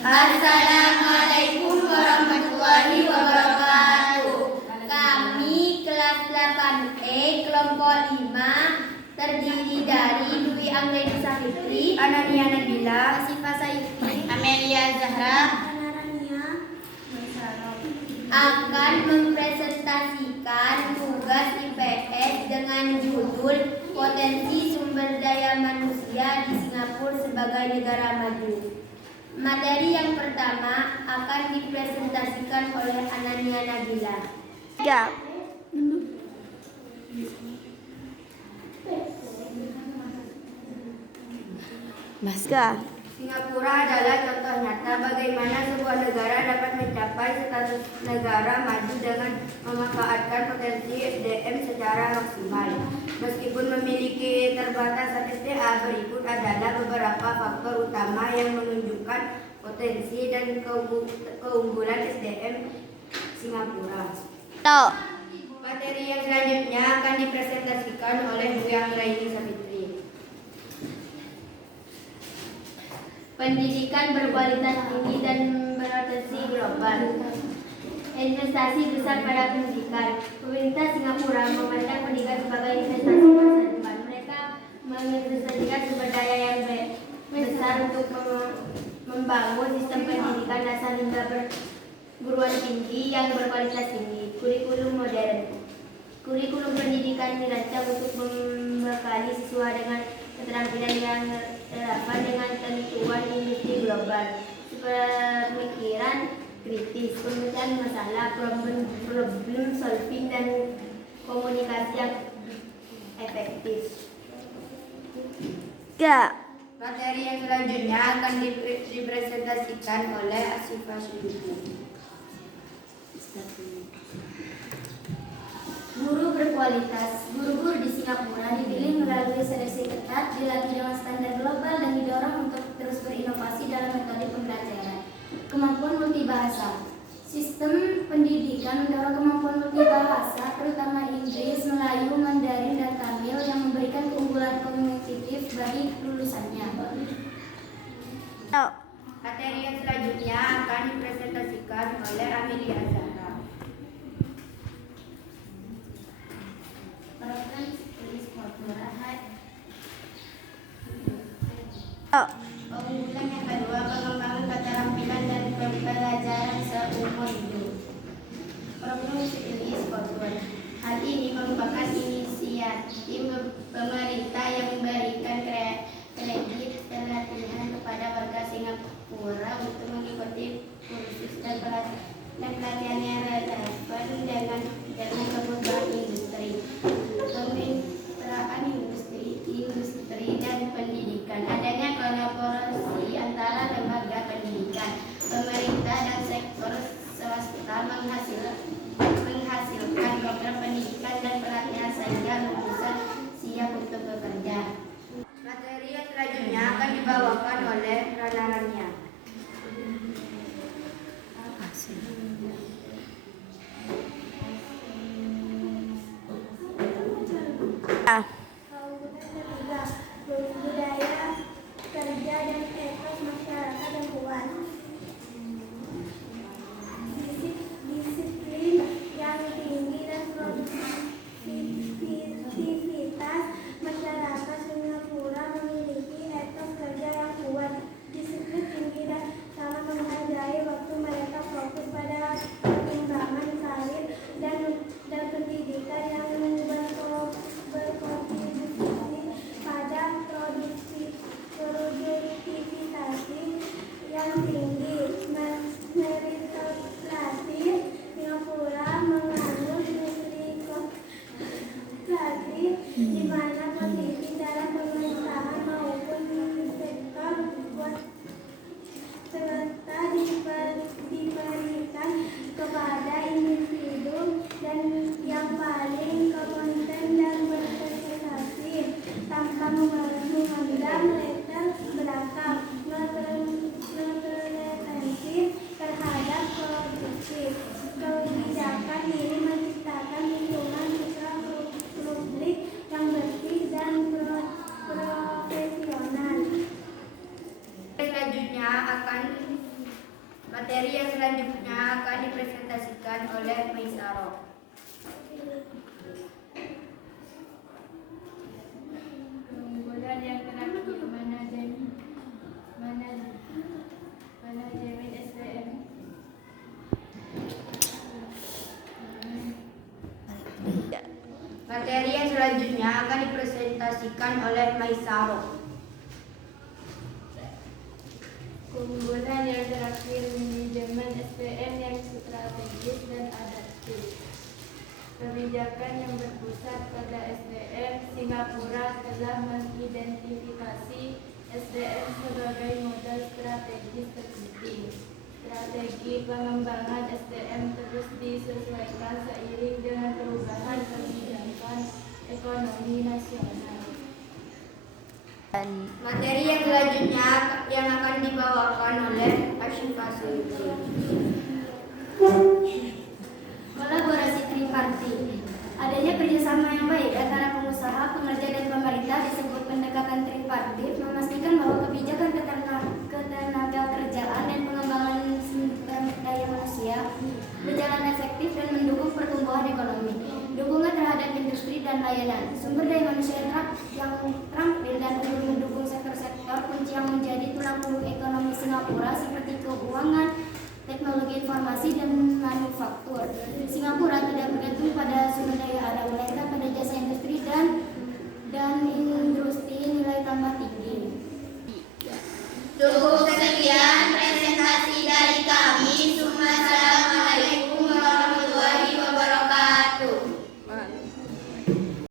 Assalamualaikum warahmatullahi wabarakatuh. Kami kelas 8E kelompok 5 terdiri dari Dwi Anggreni Safitri, Anania Nabila, Asifah Sayuti, Amelia Zahra akan mempresentasikan tugas IPS dengan judul Potensi Sumber Daya Manusia di Singapura sebagai Negara Maju. Materi yang pertama akan dipresentasikan oleh Anania Nabila. Ya. Singapura adalah contoh nyata bagaimana sebuah negara dapat mencapai status negara maju dengan memanfaatkan potensi SDM secara maksimal. Meskipun memiliki keterbatasan SDA, berikut adalah beberapa faktor utama yang menunjukkan potensi dan keunggulan SDM Singapura. Materi yang selanjutnya akan dipresentasikan oleh Dwi Anggreni Safitri. Pendidikan berkualitas tinggi dan berorientasi global. Investasi besar pada pendidikan. Pemerintah Singapura memandang pendidikan sebagai investasi masa depan. Mereka menginvestasikan sumber daya yang besar untuk membangun sistem pendidikan dasar hingga perguruan tinggi yang berkualitas tinggi. Kurikulum modern. Kurikulum pendidikan dirancang untuk membekali siswa dengan keterampilan yang relevan dengan kebutuhan industri global, pemikiran kritis, pemecahan masalah, problem solving, dan komunikasi yang efektif. Materi yang selanjutnya akan dipresentasikan oleh Asifah Sayuti. Guru berkualitas. Guru-guru di Singapura dipilih melalui seleksi ketat, dilatih dengan standar global, dan didorong untuk terus berinovasi dalam metode pembelajaran. Kemampuan multibahasa. Sistem pendidikan mendorong kemampuan multibahasa, terutama Inggris, Melayu, Mandarin, dan Tamil, yang memberikan keunggulan kognitif bagi lulusannya. Materi yang selanjutnya akan dipresentasikan oleh Amelia Zahra. Keunggulan yang kedua, pengembangan keterampilan dan pembelajaran seumur hidup. Program Studi Scotland. Hal ini merupakan inisiatif pemerintah yang memberikan kredit pelatihan kepada warga Singapura untuk mengikuti kursus dan pelatihan yang relevan dengan kebutuhan industri, kemitraan industri dan pendidikan. Adanya kolaborasi antara lembaga pendidikan, pemerintah, dan sektor swasta menghasilkan program pendidikan dan pelatihan sehingga lulusan siap untuk bekerja. Materi yang selanjutnya akan dibawakan oleh Rana Rania. Budaya kerja dan etos masyarakat yang kuat. Disiplin yang tinggi dan produktivitas. Masyarakat Singapura memiliki etos kerja yang kuat, disiplin tinggi, dan sangat menghargai waktu. Mereka fokus pada perkembangan karir dan pendidikan yang berkompetisi. Materi yang selanjutnya akan dipresentasikan oleh Maisaro. Keunggulan yang terakhir, manajemen SDM. Materi yang selanjutnya akan dipresentasikan oleh Maisaro. Keunggulan yang terakhir, manajemen SDM yang strategis dan adaptif. Kebijakan yang berpusat pada SDM, Singapura telah mengidentifikasi SDM sebagai modal strategis terpenting. Strategi pengembangan SDM terus disesuaikan seiring dengan perubahan kebijakan ekonomi nasional. Materi yang selanjutnya yang akan dibawakan oleh Ashifa Suyuti. Kolaborasi tripartit. Adanya kerjasama yang baik antara pengusaha, pekerja, dan pemerintah disebut pendekatan tripartit, memastikan bahwa kebijakan ketenagakerjaan dan pengembangan sumber daya manusia berjalan efektif dan mendukung pertumbuhan ekonomi. Dukungan terhadap industri dan layanan, sumber daya manusia yang terampil dan unggul mendukung sektor-sektor kunci yang menjadi tulang punggung ekonomi Singapura seperti keuangan, teknologi informasi, dan manufaktur. Singapura tidak bergantung pada sumber daya alam, melainkan